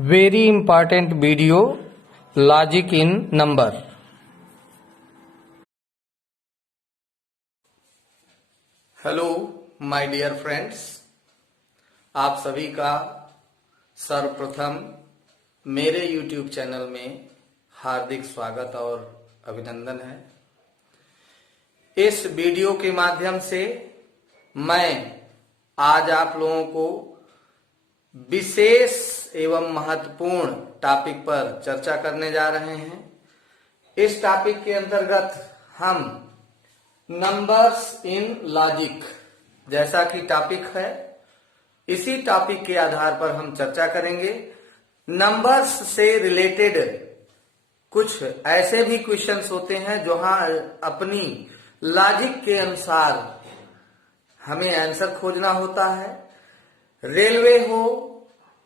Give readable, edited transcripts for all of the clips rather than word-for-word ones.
Very important video, logic in number. Hello my dear friends, आप सभी का सर्वप्रथम मेरे YouTube चैनल में हार्दिक स्वागत और अभिनंदन है। इस वीडियो के माध्यम से मैं आज आप लोगों को विशेष एवं महत्वपूर्ण टॉपिक पर चर्चा करने जा रहे हैं। इस टॉपिक के अंतर्गत हम नंबर्स इन लॉजिक जैसा कि टॉपिक है, इसी टॉपिक के आधार पर हम चर्चा करेंगे। नंबर्स से रिलेटेड कुछ ऐसे भी क्वेश्चंस होते हैं जहां अपनी लॉजिक के अनुसार हमें आंसर खोजना होता है। रेलवे हो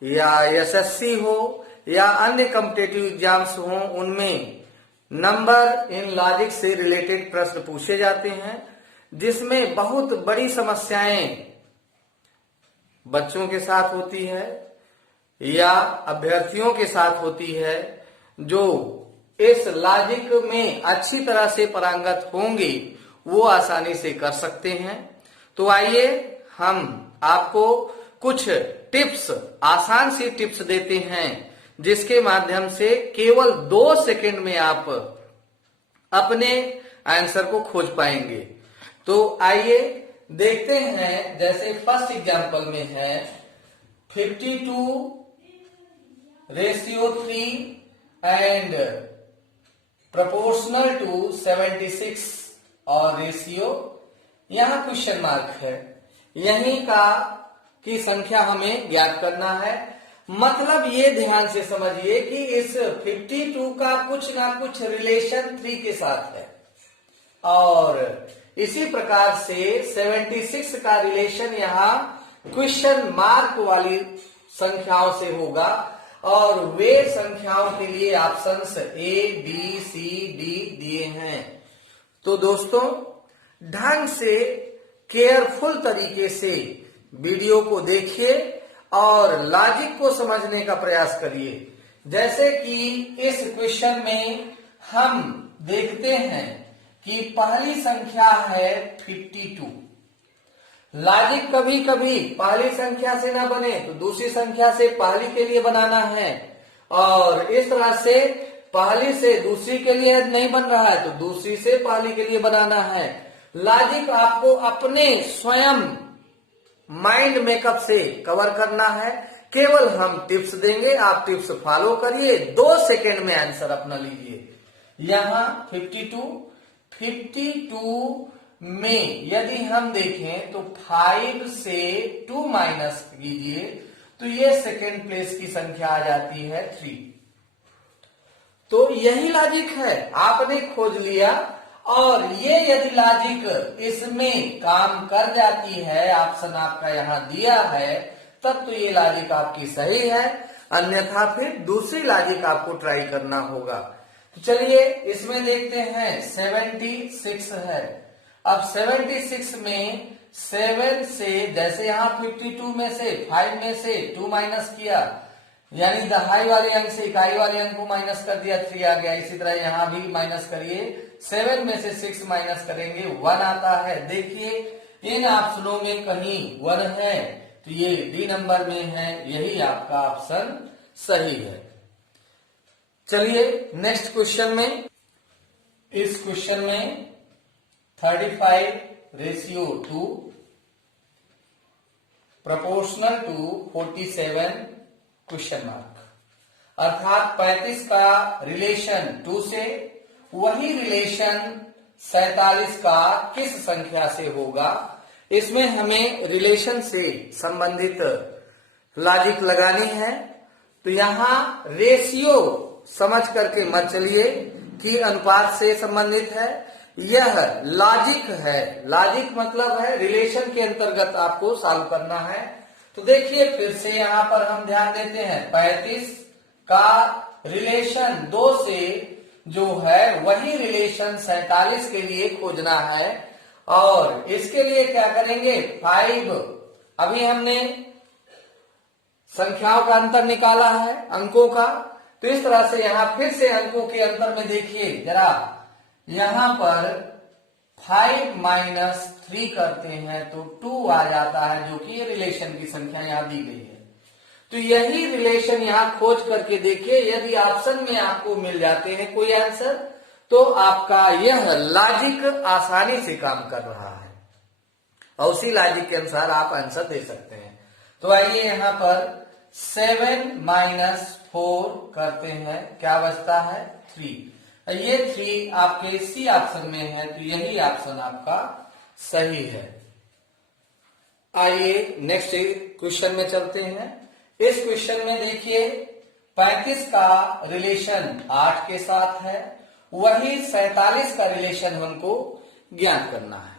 या एसएससी हो या अन्य कॉम्पिटिटिव एग्जाम्स हो, उनमें नंबर इन लॉजिक से रिलेटेड प्रश्न पूछे जाते हैं, जिसमें बहुत बड़ी समस्याएं बच्चों के साथ होती है या अभ्यर्थियों के साथ होती है जो इस लॉजिक में अच्छी तरह से पारंगत होंगे, वो आसानी से कर सकते हैं। तो आइए हम आपको कुछ टिप्स, आसान सी टिप्स देते हैं, जिसके माध्यम से केवल 2 सेकंड में आप अपने आंसर को खोज पाएंगे। तो आइए देखते हैं। जैसे फर्स्ट एग्जांपल में है 52:3 एंड प्रोपोर्शनल टू 76 और रेशियो, यहां क्वेश्चन मार्क है। यहीं की संख्या हमें ज्ञात करना है। मतलब ये ध्यान से समझिए कि इस 52 का कुछ ना कुछ रिलेशन 3 के साथ है और इसी प्रकार से 76 का रिलेशन यहाँ क्वेश्चन मार्क वाली संख्याओं से होगा और वे संख्याओं के लिए options A B C D दिए हैं। तो दोस्तों, ढंग से केयरफुल तरीके से वीडियो को देखिए और लॉजिक को समझने का प्रयास करिए। जैसे कि इस क्वेश्चन में हम देखते हैं कि पहली संख्या है 52। लॉजिक कभी कभी पहली संख्या से ना बने तो दूसरी संख्या से पहली के लिए बनाना है, और इस तरह से पहली से दूसरी के लिए नहीं बन रहा है तो दूसरी से पहली के लिए बनाना है। लॉजिक आपको अपने स्वयं माइंड मेकअप से कवर करना है। केवल हम टिप्स देंगे, आप टिप्स फॉलो करिए, 2 सेकेंड में आंसर अपना लीजिए। यहां 52 में यदि हम देखें तो 5 से 2 माइनस कीजिए तो ये सेकेंड प्लेस की संख्या आ जाती है 3। तो यही लॉजिक है, आपने खोज लिया और ये यदि लॉजिक इसमें काम कर जाती है, ऑप्शन आपका यहां दिया है, तब तो ये लॉजिक आपकी सही है, अन्यथा फिर दूसरी लॉजिक आपको ट्राई करना होगा। तो चलिए इसमें देखते हैं 76 है। अब 76 में 7 से, जैसे यहां 52 में से 5 में से 2 माइनस किया, यानी दहाई वाले अंक से इकाई वाले अंक को माइनस कर दिया, 3 आ गया। इसी तरह यहां भी माइनस करिए, 7 में से 6 माइनस करेंगे 1 आता है। देखिए इन ऑप्शनों में कहीं 1 है तो ये डी नंबर में है, यही आपका ऑप्शन सही है। चलिए नेक्स्ट क्वेश्चन में, इस क्वेश्चन में 35:2 प्रोपोर्शनल टू 47 क्वेश्चन मार्क, अर्थात 35 का रिलेशन 2 से, वही रिलेशन 47 का किस संख्या से होगा। इसमें हमें रिलेशन से संबंधित लॉजिक लगानी है। तो यहां रेशियो समझ करके मत चलिए कि अनुपात से संबंधित है, यह लॉजिक है। लॉजिक मतलब है रिलेशन के अंतर्गत आपको सॉल्व करना है। तो देखिए फिर से यहां पर हम ध्यान देते हैं, 35 का रिलेशन 2 से जो है वही रिलेशन 47 के लिए खोजना है, और इसके लिए क्या करेंगे, 5 अभी हमने संख्याओं का अंतर निकाला है, अंकों का। तो इस तरह से यहां फिर से अंकों के अंतर में देखिए जरा, यहां पर 5 माइनस 3 करते हैं तो 2 आ जाता है, जो कि ये रिलेशन की संख्या यहां दी गई है। तो यही रिलेशन यहां खोज करके देखिए, यदि ऑप्शन में आपको मिल जाते हैं कोई आंसर, तो आपका यह लॉजिक आसानी से काम कर रहा है और उसी लॉजिक के अनुसार आप आंसर दे सकते हैं। तो आइए यहां पर 7 माइनस 4 करते हैं, क्या बचता है 3। ये 3 आपके सी ऑप्शन में है, तो यही ऑप्शन आपका सही है। आइए नेक्स्ट क्वेश्चन में चलते हैं। इस क्वेश्चन में देखिए 35 का रिलेशन 8 के साथ है, वही 47 का रिलेशन हमको ज्ञात करना है।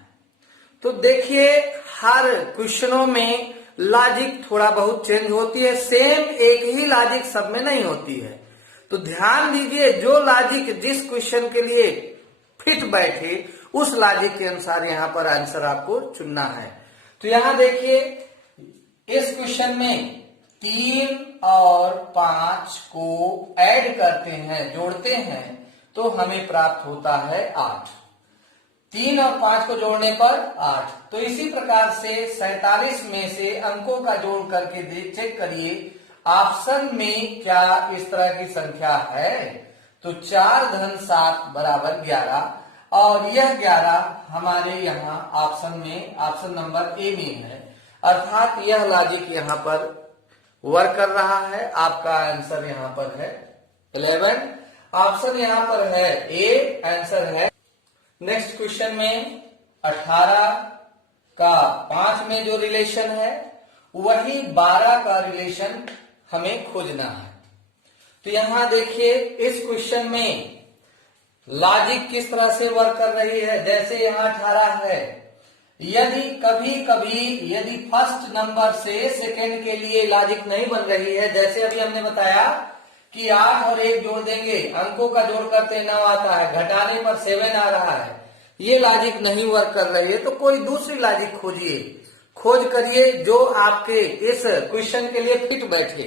तो देखिए हर क्वेश्चनों में लॉजिक थोड़ा बहुत चेंज होती है, सेम एक ही लॉजिक सब में नहीं होती है। तो ध्यान दीजिए, जो लॉजिक जिस क्वेश्चन के लिए फिट बैठे उस लॉजिक के अनुसार यहां पर आंसर आपको चुनना है। तो यहां देखिए इस क्वेश्चन में 3 और 5 को ऐड करते हैं, जोड़ते हैं, तो हमें प्राप्त होता है 8। 3 और 5 को जोड़ने पर 8। तो इसी प्रकार से 47 में से अंकों का जोड़ करके चेक करिए ऑप्शन में क्या इस तरह की संख्या है। तो 4 धन 7 बराबर 11, और यह 11 हमारे यहाँ ऑप्शन में ऑप्शन नंबर ए में है, अर्थात यह लॉजिक यहाँ पर वर्क कर रहा है। आपका आंसर यहाँ पर है 11, ऑप्शन यहाँ पर है ए, आंसर है। नेक्स्ट क्वेश्चन में 18 का 5 में जो रिलेशन है वही 12 का रिलेशन हमें खोजना है। तो यहां देखिए इस क्वेश्चन में लॉजिक किस तरह से वर्क कर रही है। जैसे यहां 18 है, यदि कभी कभी यदि फर्स्ट नंबर से सेकेंड के लिए लॉजिक नहीं बन रही है, जैसे अभी हमने बताया कि 8 और 1 जोड़ देंगे, अंकों का जोड़ करते 9 आता है, घटाने पर 7 आ रहा है, ये लॉजिक नहीं वर्क कर रही है, तो कोई दूसरी लॉजिक खोजिए, खोज करिए जो आपके इस क्वेश्चन के लिए फिट बैठे।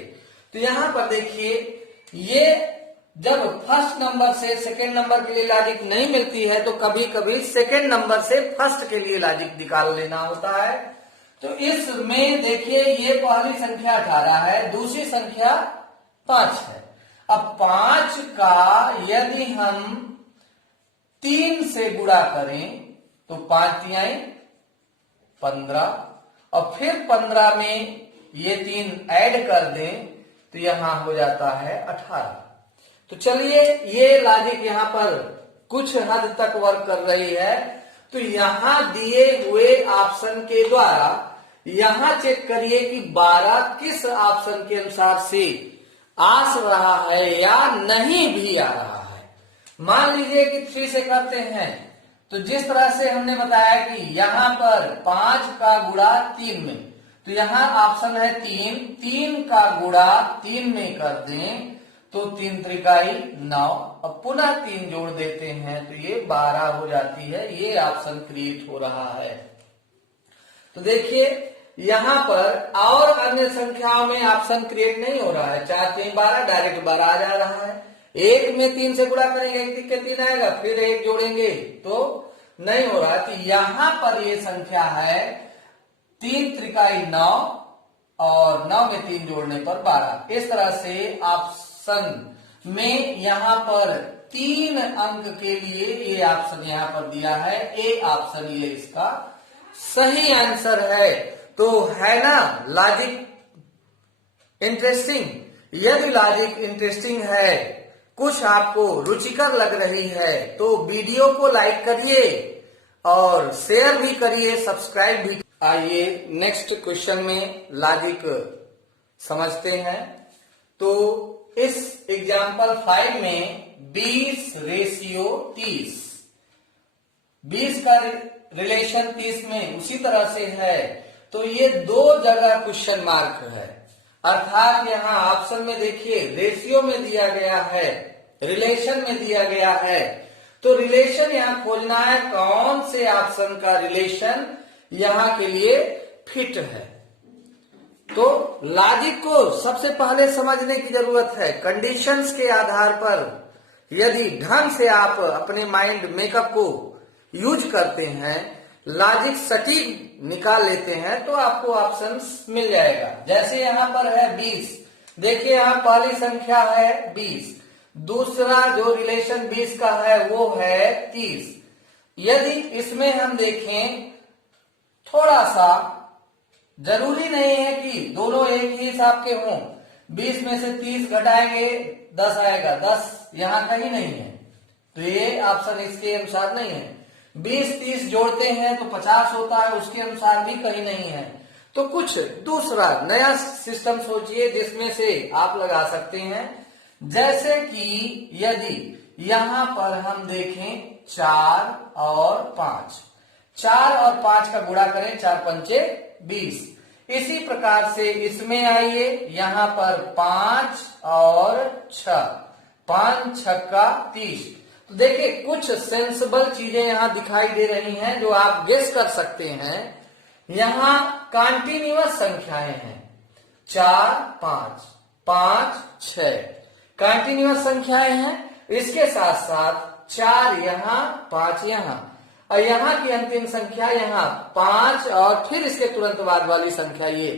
तो यहां पर देखिए, ये जब फर्स्ट नंबर से सेकेंड नंबर के लिए लॉजिक नहीं मिलती है, तो कभी कभी सेकेंड नंबर से फर्स्ट के लिए लॉजिक निकाल लेना होता है। तो इसमें देखिए ये पहली संख्या 18 है, दूसरी संख्या 5 है। अब 5 का यदि हम 3 से गुणा करें तो 5 तिहाई 15, और फिर 15 में ये 3 ऐड कर दें तो यहां हो जाता है 18। तो चलिए ये लॉजिक यहां पर कुछ हद तक वर्क कर रही है। तो यहां दिए हुए ऑप्शन के द्वारा यहां चेक करिए कि 12 किस ऑप्शन के अनुसार से आ रहा है या नहीं भी आ रहा है। मान लीजिए कि 3 से करते हैं, तो जिस तरह से हमने बताया कि यहां पर 5 का गुणा 3 में, तो यहां ऑप्शन है 3 का गुणा 3 में कर दें तो 3 त्रिकाई 9, अब पुनः 3 जोड़ देते हैं तो ये 12 हो जाती है। ये ऑप्शन क्रिएट हो रहा है। तो देखिए यहां पर और अन्य संख्याओं में ऑप्शन क्रिएट नहीं हो रहा है। 4 3 12, डायरेक्ट 12 आ जा रहा है। 1 में 3 से गुणा करेंगे, 1 3 के 3 आएगा, फिर 1 जोड़ेंगे तो नहीं हो रहा। तो यहां पर ये संख्या है 3 त्रिकाई 9, और 9 में 3 जोड़ने पर 12। इस तरह से ऑप्शन में यहां पर 3 अंक के लिए ये ऑप्शन यहां पर दिया है, ए ऑप्शन ये इसका सही आंसर है। तो है ना लॉजिक इंटरेस्टिंग। यदि लॉजिक इंटरेस्टिंग है, कुछ आपको रुचिकर लग रही है, तो वीडियो को लाइक करिए और शेयर भी करिए, सब्सक्राइब भी। आइए नेक्स्ट क्वेश्चन में लॉजिक समझते हैं। तो इस एग्जाम्पल 5 में 20:30, 20 का रिलेशन 30 में उसी तरह से है। तो ये 2 जगह क्वेश्चन मार्क है, अर्थात यहां ऑप्शन में देखिए रेशियो में दिया गया है, रिलेशन में दिया गया है। तो रिलेशन यहां खोजना है, कौन से ऑप्शन का रिलेशन यहां के लिए फिट है। तो लॉजिक को सबसे पहले समझने की जरूरत है। कंडीशंस के आधार पर यदि ढंग से आप अपने माइंड मेकअप को यूज करते हैं, लॉजिक सटीक निकाल लेते हैं, तो आपको ऑप्शंस मिल जाएगा। जैसे यहाँ पर है 20, देखिए यहाँ पहली संख्या है 20, दूसरा जो रिलेशन 20 का है वो है 30। यदि इसमें हम देखें, थोड़ा सा जरूरी नहीं है कि दोनों एक ही हिसाब के हों। 20 में से 30 घटाएंगे 10 आएगा, 10 यहां कहीं नहीं है, तो ये ऑप्शन इसके अनुसार नहीं है। 20-30 जोड़ते हैं तो 50 होता है, उसके अनुसार भी कहीं नहीं है। तो कुछ दूसरा नया सिस्टम सोचिए जिसमें से आप लगा सकते हैं। जैसे कि यदि यहां पर हम देखें 4 और 5, 4 और 5 का गुणा करें, 4 पंचे 20। इसी प्रकार से इसमें आइए, यहां पर 5 और 6, 5 छक्का 30। तो देखिए कुछ सेंसिबल चीजें यहां दिखाई दे रही हैं जो आप गेस कर सकते हैं। यहां कॉन्टिन्यूअस संख्याएं हैं, 4 5, 5 6 कॉन्टिन्यूअस संख्याएं हैं। इसके साथ साथ 4 यहां, 5 यहां, और यहां की अंतिम संख्या यहां 5, और फिर इसके तुरंत बाद वाली संख्या ये।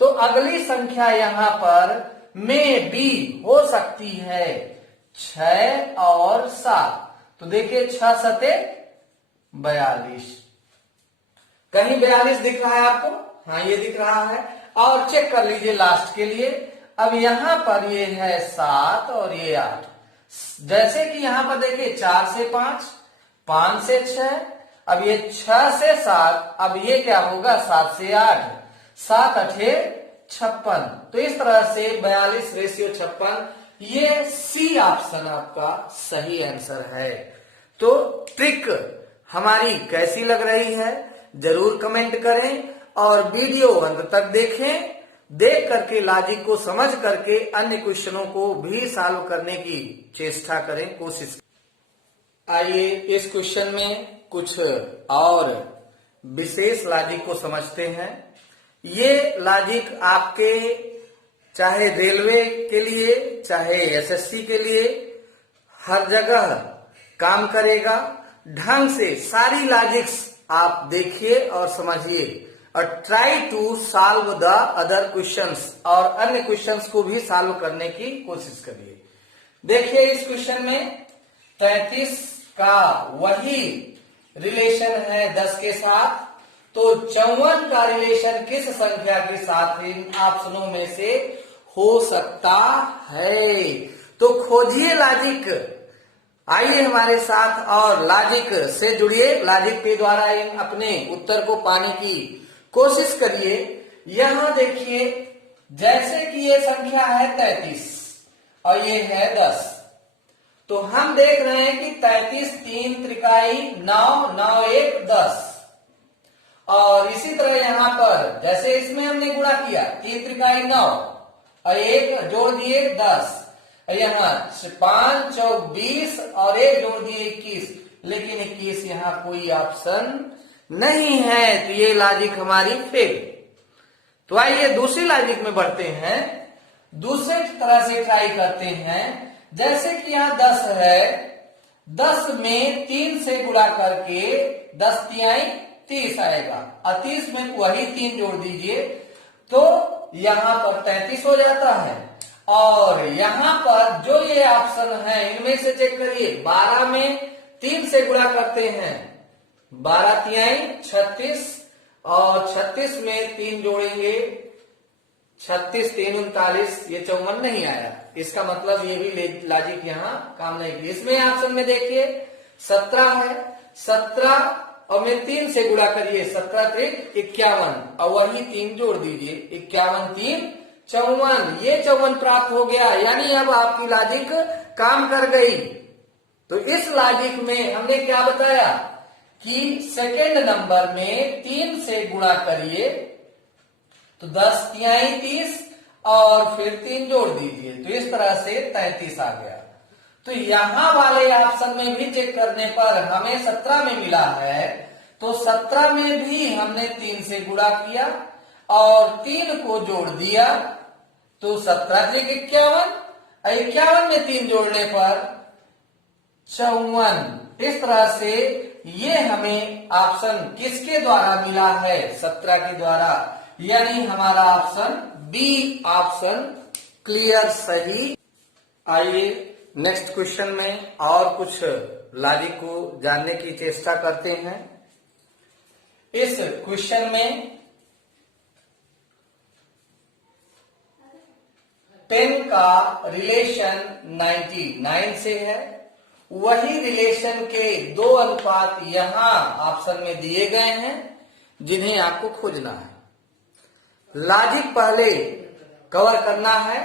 तो अगली संख्या यहां पर में भी हो सकती है 6 और 7। तो देखिए 6 सते 42, कहीं 42 दिख रहा है आपको? हाँ, ये दिख रहा है। और चेक कर लीजिए लास्ट के लिए। अब यहां पर ये है 7 और ये 8। जैसे कि यहां पर देखिए 4 से 5, 5 से 6, अब ये 6 से 7, अब ये क्या होगा 7 से 8, 7 8 56। तो इस तरह से 42 रेशियो 56, ये सी ऑप्शन आपका सही आंसर है। तो ट्रिक हमारी कैसी लग रही है जरूर कमेंट करें, और वीडियो अंत तक देखें। देख करके लॉजिक को समझ करके अन्य क्वेश्चनों को भी सॉल्व करने की चेष्टा करें, कोशिश। आइए इस क्वेश्चन में कुछ और विशेष लॉजिक को समझते हैं। ये लॉजिक आपके चाहे रेलवे के लिए, चाहे एसएससी के लिए, हर जगह काम करेगा। ढंग से सारी लॉजिक्स आप देखिए और समझिए, और try to solve the other questions, और अन्य क्वेश्चंस को भी सॉल्व करने की कोशिश करिए। देखिए इस क्वेश्चन में 33 का वही रिलेशन है 10 के साथ, तो 54 का रिलेशन किस संख्या के साथ इन ऑप्शनों में से हो सकता है? तो खोजिए लॉजिक, आइए हमारे साथ और लॉजिक से जुड़िए। लॉजिक के द्वारा इन अपने उत्तर को पाने की कोशिश करिए। यहां देखिए, जैसे कि ये संख्या है 33 और ये है 10, तो हम देख रहे हैं कि 33 3 त्रिकाई 9, 9 1 10, और इसी तरह यहां पर जैसे इसमें हमने गुणा किया 3 त्रिकाई 9 और 1 जोड़ दिए 10, यहाँ 5 चौक 20 और 1 जोड़ दिए 21, लेकिन 21 यहाँ कोई ऑप्शन नहीं है, तो ये लॉजिक हमारी फेल। तो आइए दूसरी लॉजिक में बढ़ते हैं, दूसरे तरह से ट्राई करते हैं। जैसे कि यहाँ 10 है, 10 में 3 से गुणा करके 10 तिहाई 30 आएगा, और 30 में वही 3 जोड़ दीजिए, तो यहां पर 33 हो जाता है। और यहां पर जो ये ऑप्शन है इनमें से चेक करिए, 12 में 3 से गुणा करते हैं, 12 तिहाई 36, और 36 में 3 जोड़ेंगे 36 3 39, ये 54 नहीं आया। इसका मतलब ये भी लॉजिक यहाँ काम नहीं किया। इसमें ऑप्शन में देखिए 17 है, 17 और में 3 से गुणा करिए, 17 3 51, और वही 3 जोड़ दीजिए, 51 3 54, ये 54 प्राप्त हो गया। यानी अब आपकी लॉजिक काम कर गई। तो इस लॉजिक में हमने क्या बताया कि सेकेंड नंबर में 3 से गुणा करिए, तो 10 तिहाई 30, और फिर 3 जोड़ दीजिए, तो इस तरह से 33 आ गया। तो यहां वाले ऑप्शन में भी चेक करने पर हमें 17 में मिला है, तो 17 में भी हमने 3 से गुणा किया, और 3 को जोड़ दिया तो 17 × 51, 51 में 3 जोड़ने पर 54। इस तरह से ये हमें ऑप्शन किसके द्वारा मिला है? 17 के द्वारा, यानी हमारा ऑप्शन बी ऑप्शन क्लियर सही। आइए नेक्स्ट क्वेश्चन में और कुछ लॉजिक को जानने की चेष्टा करते हैं। इस क्वेश्चन में 10 का रिलेशन 99 से है। वही रिलेशन के 2 अनुपात यहां ऑप्शन में दिए गए हैं जिन्हें आपको खोजना है। लॉजिक पहले कवर करना है।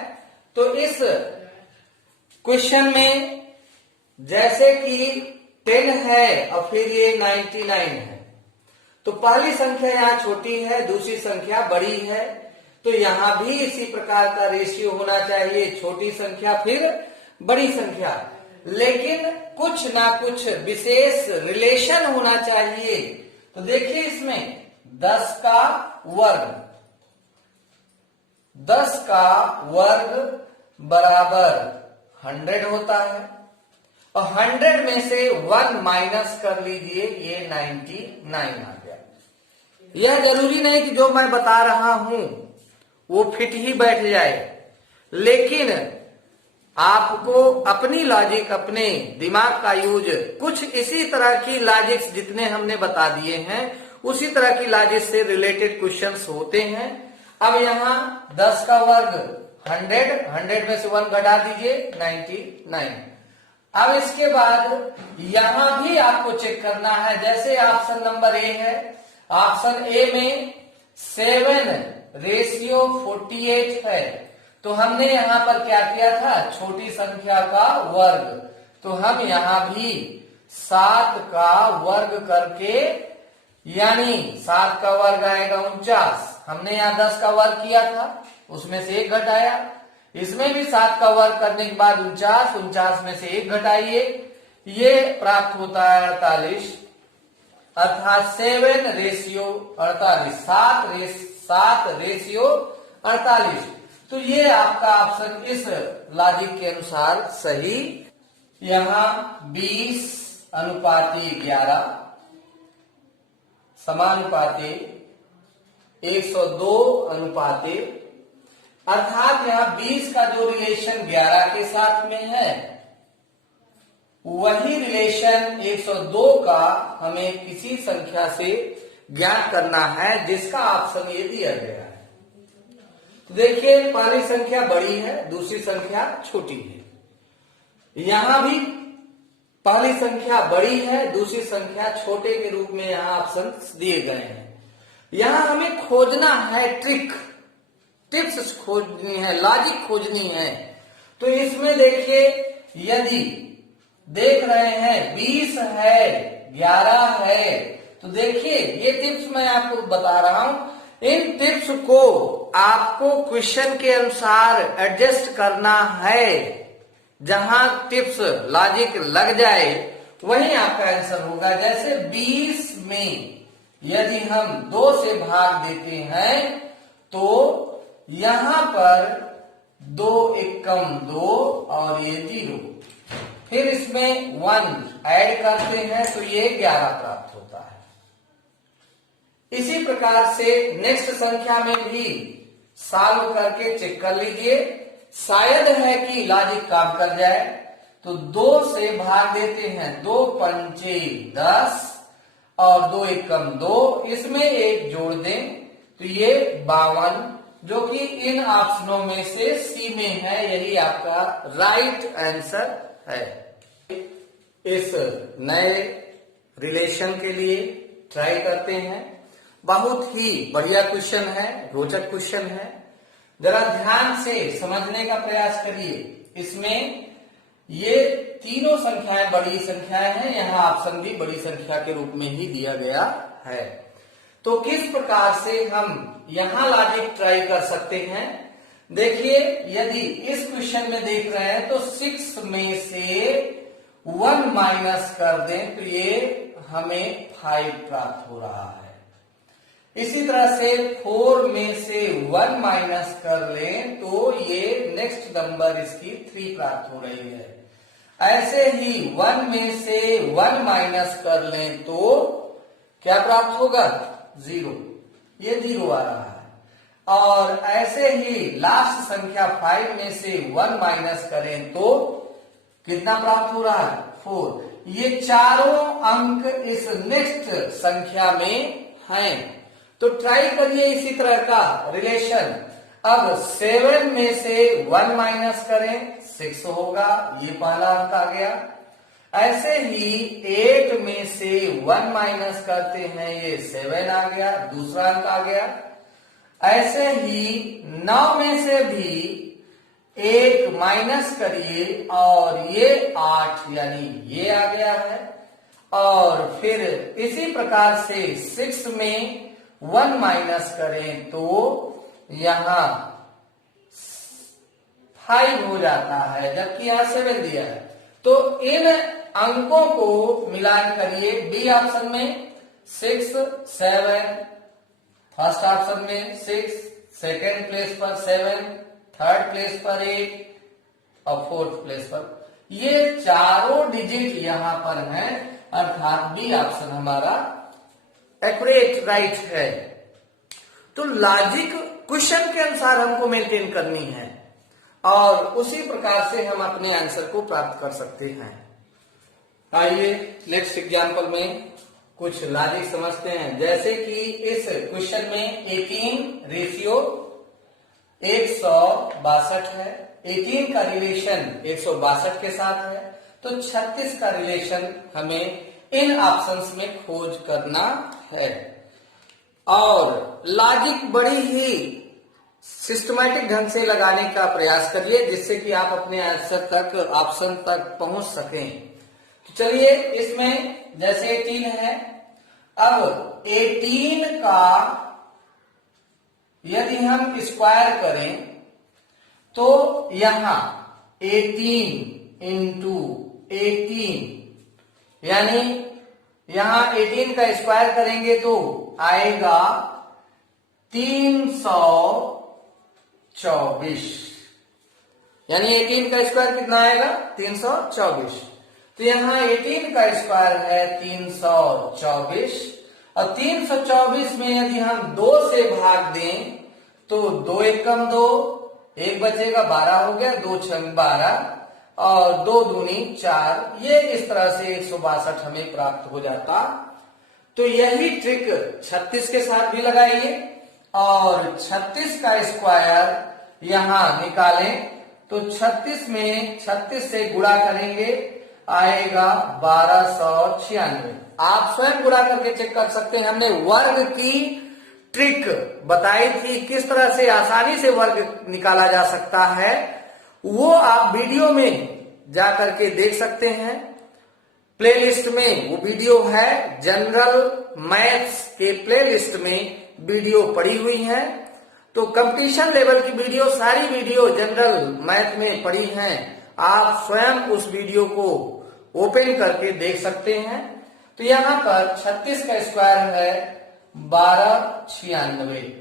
तो इस क्वेश्चन में जैसे कि 10 है और फिर ये 99 है, तो पहली संख्या यहाँ छोटी है, दूसरी संख्या बड़ी है, तो यहां भी इसी प्रकार का रेशियो होना चाहिए, छोटी संख्या फिर बड़ी संख्या, लेकिन कुछ ना कुछ विशेष रिलेशन होना चाहिए। तो देखिए इसमें 10 का वर्ग, 10 का वर्ग बराबर 100 होता है, और 100 में से 1 माइनस कर लीजिए, ये 99 आ गया। यह जरूरी नहीं कि जो मैं बता रहा हूं वो फिट ही बैठ जाए, लेकिन आपको अपनी लॉजिक, अपने दिमाग का यूज, कुछ इसी तरह की लॉजिक्स जितने हमने बता दिए हैं उसी तरह की लॉजिक से रिलेटेड क्वेश्चंस होते हैं। अब यहाँ 10 का वर्ग 100 में से 1 घटा दीजिए 99। अब इसके बाद यहां भी आपको चेक करना है। जैसे ऑप्शन नंबर ए है, ऑप्शन ए में 7:48 है, तो हमने यहां पर क्या किया था? छोटी संख्या का वर्ग। तो हम यहां भी 7 का वर्ग करके, यानी 7 का वर्ग आएगा 49। हमने यहाँ 10 का वर्ग किया था, उसमें से 1 घटाया। इसमें भी 7 का वर्ग करने के बाद 49 में से 1 घटाइए, ये प्राप्त होता है 48, अर्थात 7:48, 7:48। तो ये आपका ऑप्शन इस लॉजिक के अनुसार सही। यहाँ 20:11 समानुपाती 102:, अर्थात यहाँ 20 का जो रिलेशन 11 के साथ में है, वही रिलेशन 102 का हमें किसी संख्या से ज्ञात करना है, जिसका ऑप्शन ये दिया गया है। तो देखिए पहली संख्या बड़ी है, दूसरी संख्या छोटी है। यहां भी पहली संख्या बड़ी है, दूसरी संख्या छोटे के रूप में यहाँ ऑप्शन दिए गए हैं। यहां हमें खोजना है टिप्स खोजनी है, लॉजिक खोजनी है। तो इसमें देखिए, यदि देख रहे हैं 20 है, 11 है, तो देखिए ये टिप्स मैं आपको बता रहा हूं। इन टिप्स को आपको क्वेश्चन के अनुसार एडजस्ट करना है। जहां टिप्स लॉजिक लग जाए वहीं आपका आंसर होगा। जैसे 20 में यदि हम 2 से भाग देते हैं तो यहां पर 2 एकम 2 और ये 0, फिर इसमें 1 ऐड करते हैं तो ये 11 प्राप्त होता है। इसी प्रकार से नेक्स्ट संख्या में भी सॉल्व करके चेक कर लीजिए, शायद है कि लॉजिक काम कर जाए। तो 2 से भाग देते हैं, 2 पंचे 10 और 2 एकम 2, इसमें 1 जोड़ दें तो ये 52, जो कि इन ऑप्शनों में से सी में है। यही आपका राइट आंसर है। इस नए रिलेशन के लिए ट्राई करते हैं। बहुत ही बढ़िया क्वेश्चन है, रोचक क्वेश्चन है। जरा ध्यान से समझने का प्रयास करिए। इसमें ये तीनों संख्याएं बड़ी संख्याएं हैं, यहाँ ऑप्शन भी बड़ी संख्या के रूप में ही दिया गया है। तो किस प्रकार से हम यहाँ लॉजिक ट्राई कर सकते हैं? देखिए, यदि इस क्वेश्चन में देख रहे हैं तो 6 में से 1 माइनस कर दें तो ये हमें 5 प्राप्त हो रहा है। इसी तरह से 4 में से 1 माइनस कर लें तो ये नेक्स्ट नंबर इसकी 3 प्राप्त हो रही है। ऐसे ही 1 में से 1 माइनस कर लें तो क्या प्राप्त होगा? 0, ये 0 आ रहा है। और ऐसे ही लास्ट संख्या 5 में से 1 माइनस करें तो कितना प्राप्त हो रहा है? 4। ये चारों अंक इस नेक्स्ट संख्या में हैं। तो ट्राई करिए इसी तरह का रिलेशन। अब 7 में से 1 माइनस करें 6 होगा, ये पहला अंक आ गया। ऐसे ही 8 में से 1 माइनस करते हैं, ये 7 आ गया, दूसरा अंक आ गया। ऐसे ही 9 में से भी 1 माइनस करिए और ये 8 यानी ये आ गया है। और फिर इसी प्रकार से 6 में 1 माइनस करें तो यहां 5 हो जाता है, जबकि यहां 7 दिया है। तो इन अंकों को मिलान करिए। बी ऑप्शन में 6, 7, फर्स्ट ऑप्शन में 6, सेकेंड प्लेस पर 7, थर्ड प्लेस पर 8 और फोर्थ प्लेस पर। ये चारों डिजिट यहां पर हैं, अर्थात बी ऑप्शन हमारा एक्यूरेट राइट है। तो लॉजिक क्वेश्चन के अनुसार हमको मेंटेन करनी है और उसी प्रकार से हम अपने आंसर को प्राप्त कर सकते हैं। आइए नेक्स्ट एग्जांपल में कुछ लॉजिक समझते हैं। जैसे कि इस क्वेश्चन में 18 रेशियो 162 है। 18 का रिलेशन 162 के साथ है, तो 36 का रिलेशन हमें इन ऑप्शंस में खोज करना है। और लॉजिक बड़ी ही सिस्टमैटिक ढंग से लगाने का प्रयास करिए, जिससे कि आप अपने आंसर तक, ऑप्शन तक पहुंच सकें। तो चलिए, इसमें जैसे 18 है, अब 18 का यदि हम स्क्वायर करें तो यहां 18 इंटू 18 यानी यहां 18 का स्क्वायर करेंगे तो आएगा 324। यानी 18 का स्क्वायर कितना आएगा? 324। तो यहां 18 का स्क्वायर है 324 और 324 में यदि हम 2 से भाग दें तो 2 एकम 2, 1 बचेगा, 12 हो गया, 2 छंग 12 और 2 दूनी 4। ये इस तरह से 162 हमें प्राप्त हो जाता। तो यही ट्रिक 36 के साथ भी लगाइए और 36 का स्क्वायर यहां निकालें तो 36 में 36 से गुणा करेंगे, आएगा 1296। आप स्वयं गुणा करके चेक कर सकते हैं। हमने वर्ग की ट्रिक बताई थी, किस तरह से आसानी से वर्ग निकाला जा सकता है, वो आप वीडियो में जाकर के देख सकते हैं। प्लेलिस्ट में वो वीडियो है, जनरल मैथ्स के प्लेलिस्ट में वीडियो पड़ी हुई है। तो कंपटीशन लेवल की वीडियो, सारी वीडियो जनरल मैथ में पड़ी हैं। आप स्वयं उस वीडियो को ओपन करके देख सकते हैं। तो यहां पर 36 का स्क्वायर है 1296,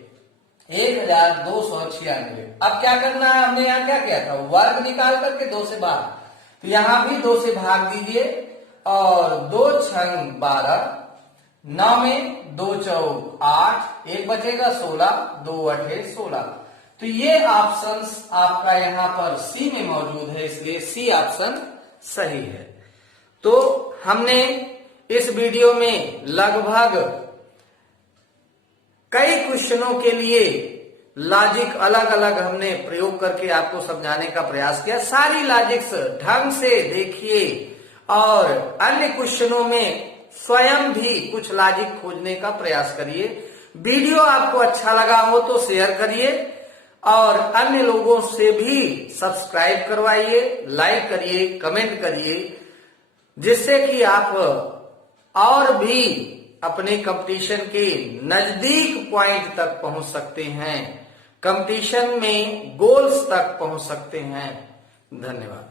1296। अब क्या करना है? हमने यहाँ क्या किया था? वर्ग निकाल करके 2 से भाग। तो यहां भी 2 से भाग दीजिए और 2 छंग 12, 9 में 2 चौक 8, 1 बचेगा 16, 2 अठे 16। तो ये ऑप्शंस आपका यहाँ पर सी में मौजूद है, इसलिए सी ऑप्शन सही है। तो हमने इस वीडियो में लगभग कई क्वेश्चनों के लिए लॉजिक अलग अलग हमने प्रयोग करके आपको समझाने का प्रयास किया। सारी लॉजिक्स ढंग से देखिए और अन्य क्वेश्चनों में स्वयं भी कुछ लॉजिक खोजने का प्रयास करिए। वीडियो आपको अच्छा लगा हो तो शेयर करिए और अन्य लोगों से भी सब्सक्राइब करवाइए, लाइक करिए, कमेंट करिए, जिससे कि आप और भी अपने कंपटीशन के नजदीक पॉइंट तक पहुंच सकते हैं, कंपटीशन में गोल्स तक पहुंच सकते हैं। धन्यवाद।